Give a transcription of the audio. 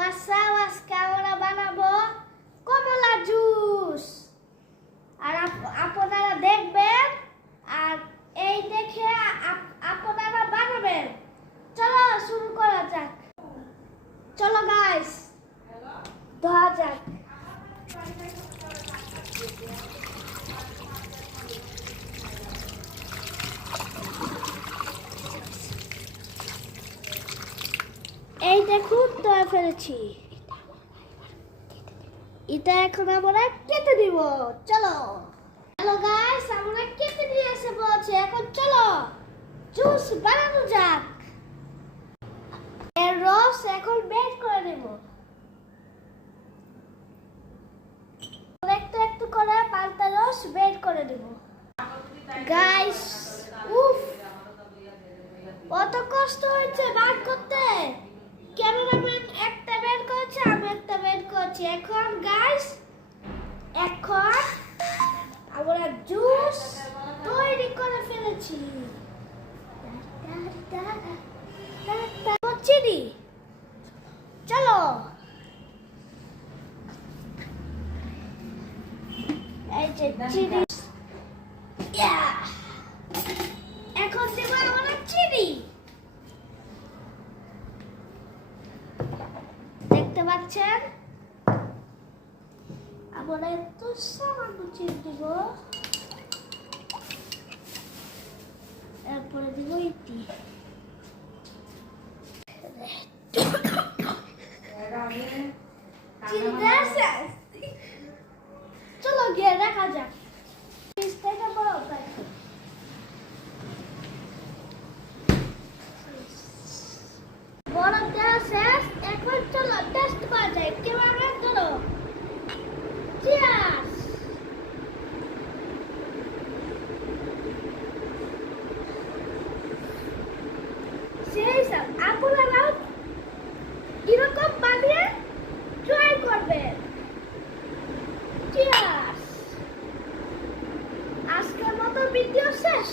আজকে আমরা বানাবো কমলা জুস। আর আপনারা দেখবেন আর এই দেখে আপনারা বানাবেন। চলো শুরু করা যাক। চলো গাইস, ধোয়া যাক। এই দেখুন ধোয়া ফেলেছি। এটা এখন আমরা কেটে দিব। চলো। হ্যালো গাইস, আমরা কেটে দিয়ে এসে বলছি। এখন চলো জুস বানানো যাক। এর রস এখন বের করে নেব। একটু একটু করে পাল্টা রস বের করে নেব। গাইস, উফ, কত কষ্ট হয়েছে বার করতে। ক্যামেরাম্যান একটা বের করেছে, আমি একটা বের করছি। এখন গাইস, এখন আমরা জুস তৈরি করে ফেলেছি। চিনি, চলো। এই যে চিনি, এখন দেব আমরা চিনি। দেখতে পাচ্ছেন, আমরা একটু সামান্য চিনি দিব। এরপরে দিব এটি। চলো গিয়ে দেখা যাক। বরফ দেওয়া শেষ। এখন চলো টেস্ট করা যায়। কিভাবে ধরো। চিয়ার্স। সেই সব আপনারাও এরকম বানিয়ে ট্রাই করবেন। চিয়ার্স। আজকের মতো ভিডিও শেষ।